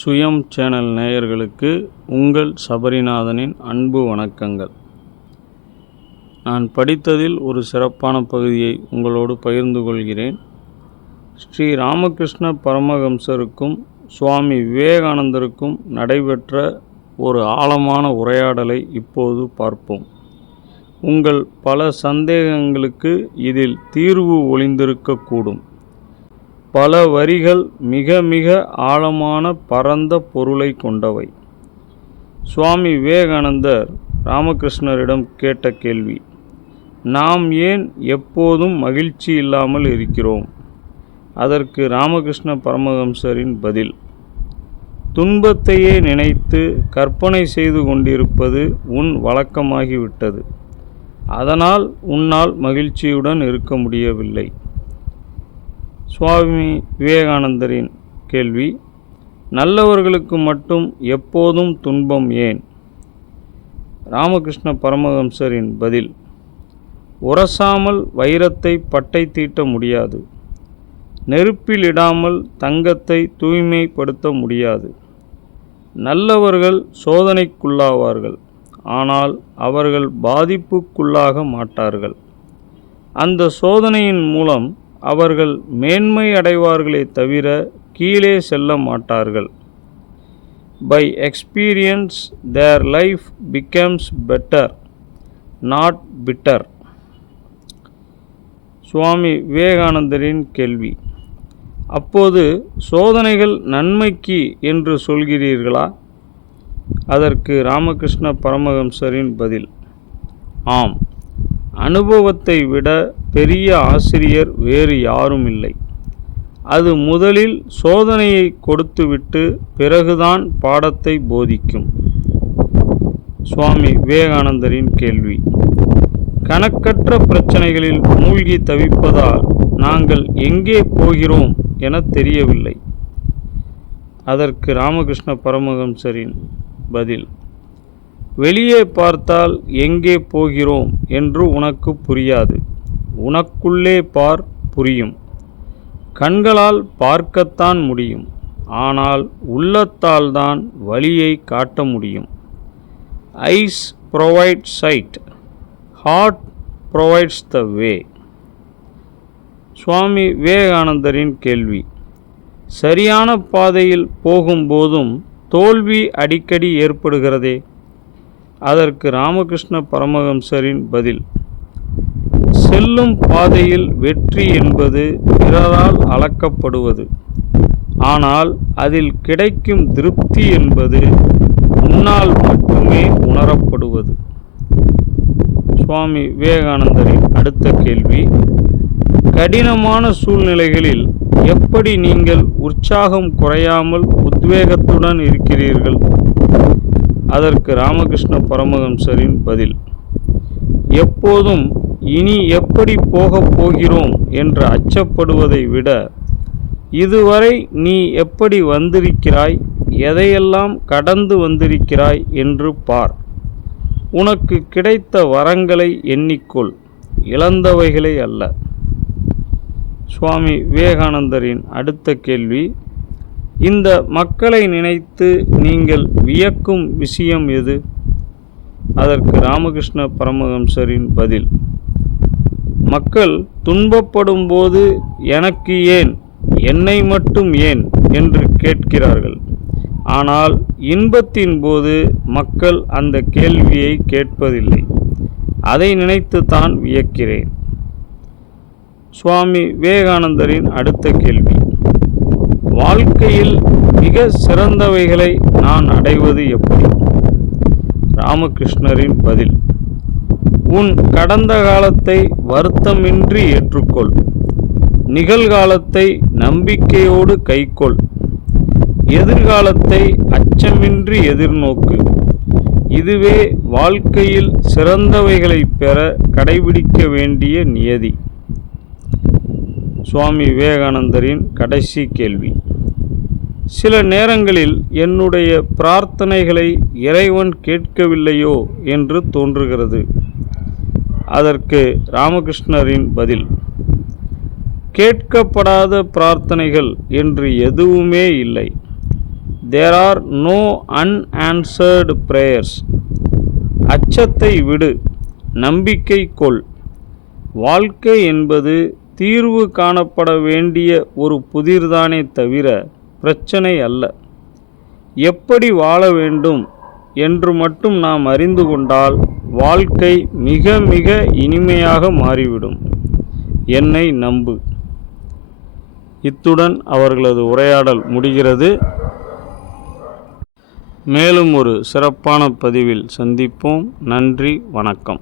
சுயம் சேனல் நேயர்களுக்கு உங்கள் சபரிநாதனின் அன்பு வணக்கங்கள். நான் படித்ததில் ஒரு சிறப்பான பகுதியை உங்களோடு பகிர்ந்து கொள்கிறேன். ஸ்ரீ ராமகிருஷ்ண பரமஹம்சருக்கும் சுவாமி விவேகானந்தருக்கும் நடைபெற்ற ஒரு ஆழமான உரையாடலை இப்போது பார்ப்போம். உங்கள் பல சந்தேகங்களுக்கு இதில் தீர்வு ஒளிந்திருக்கக்கூடும். பல வரிகள் மிக மிக ஆழமான பரந்த பொருளை கொண்டவை. சுவாமி விவேகானந்தர் ராமகிருஷ்ணரிடம் கேட்ட கேள்வி: நாம் ஏன் எப்போதும் மகிழ்ச்சி இல்லாமல் இருக்கிறோம்? அதற்கு ராமகிருஷ்ண பரமஹம்சரின் பதில்: துன்பத்தையே நினைத்து கற்பனை செய்து கொண்டிருப்பது உன் வழக்கமாகிவிட்டது. அதனால் உன்னால் மகிழ்ச்சியுடன் இருக்க முடியவில்லை. சுவாமி விவேகானந்தரின் கேள்வி: நல்லவர்களுக்கு மட்டும் எப்போதும் துன்பம் ஏன்? ராமகிருஷ்ண பரமஹம்சரின் பதில்: உரசாமல் வைரத்தை பட்டை தீட்ட முடியாது. நெருப்பில் இடாமல் தங்கத்தை தூய்மைப்படுத்த முடியாது. நல்லவர்கள் சோதனைக்குள்ளாவார்கள், ஆனால் அவர்கள் பாதிப்புக்குள்ளாக மாட்டார்கள். அந்த சோதனையின் மூலம் அவர்கள் மேன்மை அடைவார்களே தவிர கீழே செல்ல மாட்டார்கள். By experience their life becomes better, not bitter. சுவாமி விவேகானந்தரின் கேள்வி: அப்போது சோதனைகள் நன்மைக்கு என்று சொல்கிறீர்களா? அதற்கு ராமகிருஷ்ண பரமஹம்சரின் பதில்: ஆம். அனுபவத்தை விட பெரிய ஆசிரியர் வேறு யாரும் இல்லை. அது முதலில் சோதனையை கொடுத்துவிட்டு பிறகுதான் பாடத்தை போதிக்கும். சுவாமி விவேகானந்தரின் கேள்வி: கணக்கற்ற பிரச்சனைகளில் மூழ்கி தவிப்பதால் நாங்கள் எங்கே போகிறோம் என தெரியவில்லை. அதற்கு ராமகிருஷ்ண பரமஹம்சரின் பதில்: வெளியே பார்த்தால் எங்கே போகிறோம் என்று உனக்கு புரியாது. உனக்குள்ளே பார், புரியும். கண்களால் பார்க்கத்தான் முடியும், ஆனால் உள்ளத்தால் தான் வழியை காட்ட முடியும். Eyes provide sight, heart provides the way. Swami விவேகானந்தரின் கேள்வி: சரியான பாதையில் போகும்போதும் தோல்வி அடிக்கடி ஏற்படுகிறதே. அதற்கு ராமகிருஷ்ண பரமஹம்சரின் பதில்: செல்லும் பாதையில் வெற்றி என்பது பிறரால் அளக்கப்படுவது, ஆனால் அதில் கிடைக்கும் திருப்தி என்பது உன்னால் மட்டுமே உணரப்படுவது. சுவாமி விவேகானந்தரின் அடுத்த கேள்வி: கடினமான சூழ்நிலைகளில் எப்படி நீங்கள் உற்சாகம் குறையாமல் உத்வேகத்துடன் இருக்கிறீர்கள்? அதற்கு ராமகிருஷ்ண பரமஹம்சரின் பதில்: எப்போதும் இனி எப்படி போகப் போகிறோம் என்று அச்சப்படுவதை விட, இதுவரை நீ எப்படி வந்திருக்கிறாய், எதையெல்லாம் கடந்து வந்திருக்கிறாய் என்று பார். உனக்கு கிடைத்த வரங்களை எண்ணிக்கொள், இழந்தவைகளை அல்ல. சுவாமி விவேகானந்தரின் அடுத்த கேள்வி: இந்த மக்களை நினைத்து நீங்கள் வியக்கும் விஷயம் எது? அதற்கு ராமகிருஷ்ண பரமஹம்சரின் பதில்: மக்கள் துன்பப்படும் போது எனக்கு ஏன், என்னை மட்டும் ஏன் என்று கேட்கிறார்கள். ஆனால் இன்பத்தின் போது மக்கள் அந்த கேள்வியை கேட்பதில்லை. அதை நினைத்துத்தான் வியக்கிறேன். சுவாமி விவேகானந்தரின் அடுத்த கேள்வி: வாழ்க்கையில் மிக சிறந்தவைகளை நான் அடைவது எப்படி? ராமகிருஷ்ணரின் பதில்: உன் கடந்த காலத்தை வருத்தமின்றி ஏற்றுக்கொள். நிகழ்காலத்தை நம்பிக்கையோடு கைக்கொள். எதிர்காலத்தை அச்சமின்றி எதிர்நோக்கு. இதுவே வாழ்க்கையில் சிறந்தவைகளை பெற கடைபிடிக்க வேண்டிய நியதி. சுவாமி விவேகானந்தரின் கடைசி கேள்வி: சில நேரங்களில் என்னுடைய பிரார்த்தனைகளை இறைவன் கேட்கவில்லையோ என்று தோன்றுகிறது. அதற்கு ராமகிருஷ்ணரின் பதில்: கேட்கப்படாத பிரார்த்தனைகள் என்று எதுவுமே இல்லை. There are no unanswered prayers. அச்சத்தை விடு, நம்பிக்கை கொள். வாழ்க்கை என்பது தீர்வு காணப்பட வேண்டிய ஒரு புதிர்தானே தவிர பிரச்சனை அல்ல. எப்படி வாழ வேண்டும் என்று மட்டும் நாம் அறிந்து கொண்டால் வாழ்க்கை மிக மிக இனிமையாக மாறிவிடும். என்னை நம்பு. இத்துடன் அவர்களது உரையாடல் முடிகிறது. மேலும் ஒரு சிறப்பான பதிவில் சந்திப்போம். நன்றி, வணக்கம்.